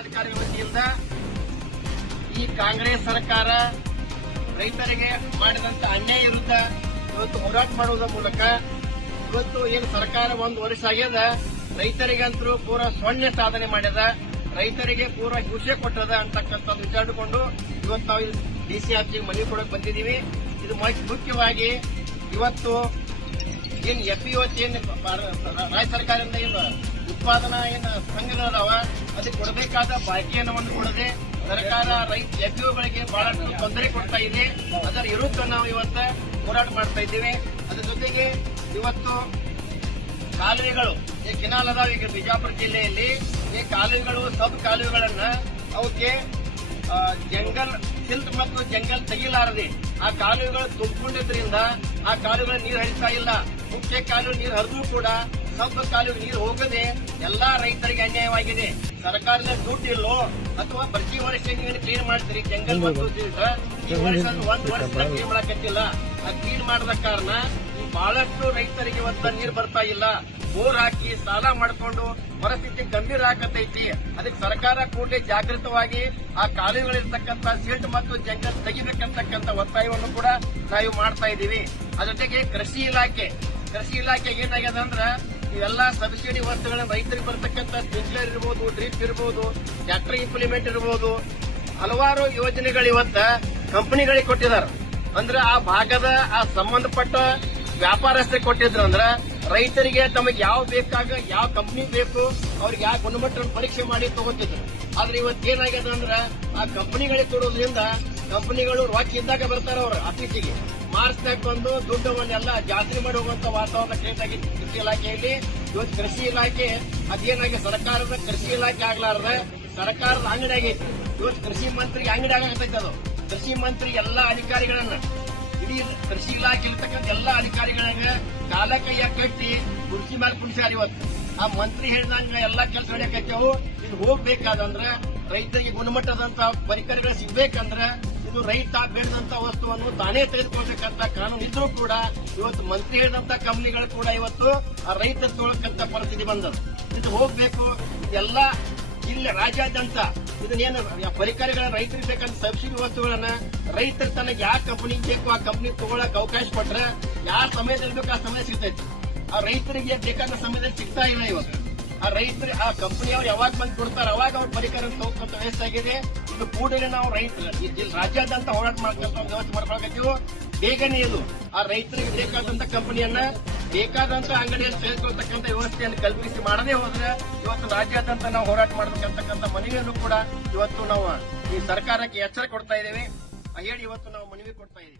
ಪದಾಧಿಕಾರಿಗಳ ವತಿಯಿಂದ ಈ ಕಾಂಗ್ರೆಸ್ ಸರ್ಕಾರ ರೈತರಿಗೆ ಮಾಡಿದಂತ ಅನ್ಯಾಯ ವಿರುದ್ಧ ಇವತ್ತು ಹೋರಾಟ ಮಾಡುವುದರ ಮೂಲಕ ಇವತ್ತು ಏನು ಸರ್ಕಾರ ಒಂದು ವರ್ಷ ಆಗ್ಯದ ರೈತರಿಗಂತರೂ ಪೂರ ಸೊನ್ನೆ ಸಾಧನೆ ಮಾಡ್ಯದ, ರೈತರಿಗೆ ಪೂರ ಹಿಂಸೆ ಕೊಟ್ಟದ ಅಂತಕ್ಕಂಥದ್ದು ವಿಚಾರಿಸಿಕೊಂಡು ಇವತ್ತು ನಾವು ಡಿಸಿ ಆಫೀಸಿಗೆ ಮನವಿ ಕೊಡಕ್ಕೆ ಬಂದಿದ್ದೀವಿ. ಇದು ಮುಖ್ಯ- ಮುಖ್ಯವಾಗಿ ಇವತ್ತು ಏನು ಎಫ್ ಪಿ ಏನ್ ರಾಜ್ಯ ಸರ್ಕಾರದಿಂದ ಏನು ಉತ್ಪಾದನಾ ಏನು ಸಂಘಗಳದಾವ ಅದಕ್ಕೆ ಕೊಡಬೇಕಾದ ಬಾಕಿಯನ್ನು ಒಂದು ಕೊಡದೆ ಸರ್ಕಾರ ರೈತ ಎಫ್ ಗಳಿಗೆ ಬಹಳಷ್ಟು ತೊಂದರೆ ಕೊಡ್ತಾ ಇದೆ. ಅದರ ವಿರುದ್ಧ ನಾವು ಇವತ್ತು ಹೋರಾಟ ಮಾಡ್ತಾ ಇದ್ದೇವೆ. ಅದ್ರ ಜೊತೆಗೆ ಇವತ್ತು ಕಾಲುವೆಗಳು ಈ ಕೆನಾಲ್ ಅದಾವ ಈಗ ಬಿಜಾಪುರ ಜಿಲ್ಲೆಯಲ್ಲಿ. ಈ ಕಾಲುವೆಗಳು, ಸಬ್ ಕಾಲುವೆಗಳನ್ನ ಅವಕ್ಕೆ ಜಂಗಲ್, ಸಿಲ್ಟ್ ಮತ್ತು ಜಂಗಲ್ ತೆಗಿಲಾರದೆ ಆ ಕಾಲುವೆಗಳು ತುಂಬಿಕೊಂಡಿದ್ರಿಂದ ಆ ಕಾಲುವೆಗಳ ನೀರು ಹರಿತಾ ಇಲ್ಲ. ಮುಖ್ಯ ಕಾಲುವೆ ನೀರು ಹರಿದು ಕೂಡ ಸಬ್ ಕಾಲು ನೀರು ಹೋಗದೆ ಎಲ್ಲಾ ರೈತರಿಗೆ ಅನ್ಯಾಯವಾಗಿದೆ. ಸರ್ಕಾರದ ದುಡ್ಡು ಇಲ್ಲೋ ಅಥವಾ ಪ್ರತಿ ವರ್ಷ ನೀವು ಕ್ಲೀನ್ ಮಾಡ್ತೀರಿ? ಜಂಗಲ್ ಸಿಲ್ಟ್ ಈ ವರ್ಷ ಒಂದ್ ವರ್ಷ ಕ್ಲೀನ್ ಮಾಡಕತ್ತಿಲ್ಲ. ಆ ಕ್ಲೀನ್ ಮಾಡದ ಕಾರಣ ಬಹಳಷ್ಟು ರೈತರಿಗೆ ಇವತ್ತ ನೀರು ಬರ್ತಾ ಇಲ್ಲ. ಬೋರ್ ಹಾಕಿ ಸಾಲ ಮಾಡಿಕೊಂಡು ಪರಿಸ್ಥಿತಿ ಗಂಭೀರ ಆಗತೈತಿ. ಅದಕ್ಕೆ ಸರ್ಕಾರ ಕೂಡಲೇ ಜಾಗೃತವಾಗಿ ಆ ಕಾಲುವೆಗಳಿರ್ತಕ್ಕಂಥ ಸಿಲ್ಟ್ ಮತ್ತು ಜಂಗಲ್ ತೆಗಿಬೇಕಂತಕ್ಕಂತ ಒತ್ತಾಯವನ್ನು ಕೂಡ ನಾವು ಮಾಡ್ತಾ ಇದ್ದೀವಿ. ಅದ್ರ ಜೊತೆಗೆ ಕೃಷಿ ಇಲಾಖೆ. ಕೃಷಿ ಇಲಾಖೆ ಏನಾಗ್ಯದ ಅಂದ್ರ ಇವೆಲ್ಲ ಸಬ್ಸಿಡಿ ವಸ್ತುಗಳ ರೈತರಿಗೆ ಬರ್ತಕ್ಕಂಥ ಸ್ಪ್ರಿಂಕ್ಲರ್ ಇರ್ಬೋದು ಡ್ರಿಪ್ ಇರ್ಬೋದು ಟ್ರ್ಯಾಕ್ಟರ್ ಇಂಪ್ಲಿಮೆಂಟ್ ಇರ್ಬೋದು, ಹಲವಾರು ಯೋಜನೆಗಳು ಇವತ್ತ ಕಂಪನಿಗಳಿಗೆ ಕೊಟ್ಟಿದ್ದಾರೆ ಅಂದ್ರೆ ಆ ಭಾಗದ, ಆ ಸಂಬಂಧಪಟ್ಟ ವ್ಯಾಪಾರಸ್ಥರಿಗೆ ಕೊಟ್ಟಿದ್ರು ಅಂದ್ರೆ ರೈತರಿಗೆ ತಮಗೆ ಯಾವ ಬೇಕಾಗ, ಯಾವ ಕಂಪನಿ ಬೇಕು, ಅವ್ರಿಗೆ ಯಾವ ಗುಣಮಟ್ಟ ಪರೀಕ್ಷೆ ಮಾಡಿ ತಗೋತಿದ್ರು. ಆದ್ರೆ ಇವತ್ತು ಏನಾಗ್ಯದ ಅಂದ್ರೆ ಆ ಕಂಪನಿಗಳಿಗೆ ಕೊಡೋದ್ರಿಂದ ಕಂಪನಿಗಳು ರೊಕ್ಕ ಇದ್ದಾಗ ಬರ್ತಾರೆ ಅವರು ಆಫೀಸಿಗೆ ಮಾರ್ಚ್ನಾಗ ಬಂದು ದುಡ್ಡವನ್ನೆಲ್ಲ ಜಾತ್ರೆ ಮಾಡಿ ಹೋಗುವಂತ ವಾತಾವರಣ ಕ್ರಿಯೇಟ್ ಆಗಿತ್ತು ಕೃಷಿ ಇಲಾಖೆಯಲ್ಲಿ. ಇವತ್ತು ಕೃಷಿ ಇಲಾಖೆ ಅದೇನಾಗಿ ಸರ್ಕಾರದ ಕೃಷಿ ಇಲಾಖೆ ಆಗ್ಲಾರ್ದ ಸರ್ಕಾರದ ಅಂಗಡಿ ಆಗೈತಿ ಇವತ್ತು ಕೃಷಿ ಮಂತ್ರಿ ಅಂಗಡಿ ಆಗತೈತೆ ಅದು. ಕೃಷಿ ಮಂತ್ರಿ ಎಲ್ಲಾ ಅಧಿಕಾರಿಗಳನ್ನ ಇಡೀ ಕೃಷಿ ಇಲಾಖೆ ಇರ್ತಕ್ಕಂಥ ಎಲ್ಲಾ ಅಧಿಕಾರಿಗಳನ್ನ ಕಾಲ ಕೈಯ ಕಟ್ಟಿ ಕುರ್ಚಿ ಮೇಲೆ ಕುಣಿಸ್ಯಾರ ಇವತ್ತು. ಆ ಮಂತ್ರಿ ಹೇಳಿದಂಗ ಎಲ್ಲಾ ಕೆಲಸ ನಡೆಯಕತ್ತೇವು. ಇದು ಹೋಗ್ಬೇಕಾದಂದ್ರೆ ರೈತರಿಗೆ ಗುಣಮಟ್ಟದಂತ ಪರಿಕರಗಳು ಸಿಗ್ಬೇಕಂದ್ರ ಇದು ರೈತ ಬೆಳೆದಂತ ವಸ್ತುವನ್ನು ತಾನೇ ತೆಗೆದುಕೊಳ್ಬೇಕಂತ ಕಾನೂನು ಇದ್ರೂ ಕೂಡ ಇವತ್ತು ಮಂತ್ರಿ ಹೇಳಿದಂತ ಕಂಪನಿಗಳು ಕೂಡ ಇವತ್ತು ಆ ರೈತ ತೋಳಕ್ಕಂತ ಪರಿಸ್ಥಿತಿ ಬಂದದ್ದು. ಇದು ಹೋಗ್ಬೇಕು, ಎಲ್ಲ ಇಲ್ಲಿ ರಾಜ್ಯಾದ್ಯಂತ ಇದನ್ನೇನು ಪರಿಕರಗಳ ರೈತರಿಗೆ ಬೇಕಂತ ಸಬ್ಸಿಡಿ ವಸ್ತುಗಳನ್ನ ರೈತರು ತನಗೆ ಯಾವ ಕಂಪನಿ ಬೇಕು, ಆ ಕಂಪನಿ ತಗೊಳಕ್ ಅವಕಾಶ ಕೊಟ್ರೆ ಯಾವ ಸಮಯದಲ್ಲಿ ಬೇಕು ಆ ಸಮಯ ಸಿಗ್ತೈತಿ. ಆ ರೈತರಿಗೆ ಬೇಕಾದ ಸಮಯದಲ್ಲಿ ಸಿಗ್ತಾ ಇಲ್ಲ ಇವಾಗ. ಆ ರೈತರು, ಆ ಕಂಪನಿಯವ್ರು ಯಾವಾಗ ಬಂದು ಕೊಡ್ತಾರ ಅವಾಗ ಅವ್ರ ಪರಿಕರ ತಗೋಕೊಂತ ವ್ಯವಸ್ಥೆ ಇದು ಕೂಡಲೇ ನಾವು ರೈತರು ರಾಜ್ಯಾದ್ಯಂತ ಹೋರಾಟ ಒಂದು ವ್ಯವಸ್ಥೆ ಮಾಡ್ಕೊಳಕತ್ತೀವೋ? ಬೇಗನೆ ಇದು ಆ ರೈತರಿಗೆ ಬೇಕಾದಂತ ಕಂಪನಿಯನ್ನ, ಬೇಕಾದಂತ ಅಂಗಡಿಯಲ್ಲಿ ತೆಗೆದುಕೊಳ್ತಕ್ಕಂಥ ವ್ಯವಸ್ಥೆಯನ್ನು ಕಲ್ಪಿಸಿ ಮಾಡದೇ ಹೋದ್ರೆ ಇವತ್ತು ರಾಜ್ಯಾದ್ಯಂತ ನಾವು ಹೋರಾಟ ಮಾಡಬೇಕಂತಕ್ಕಂಥ ಮನವಿಯನ್ನು ಕೂಡ ಇವತ್ತು ನಾವು ಈ ಸರ್ಕಾರಕ್ಕೆ ಎಚ್ಚರ ಕೊಡ್ತಾ ಇದ್ದೇವೆ. ಹೇಳಿ ಇವತ್ತು ನಾವು ಮನವಿ ಕೊಡ್ತಾ ಇದ್ದೀವಿ.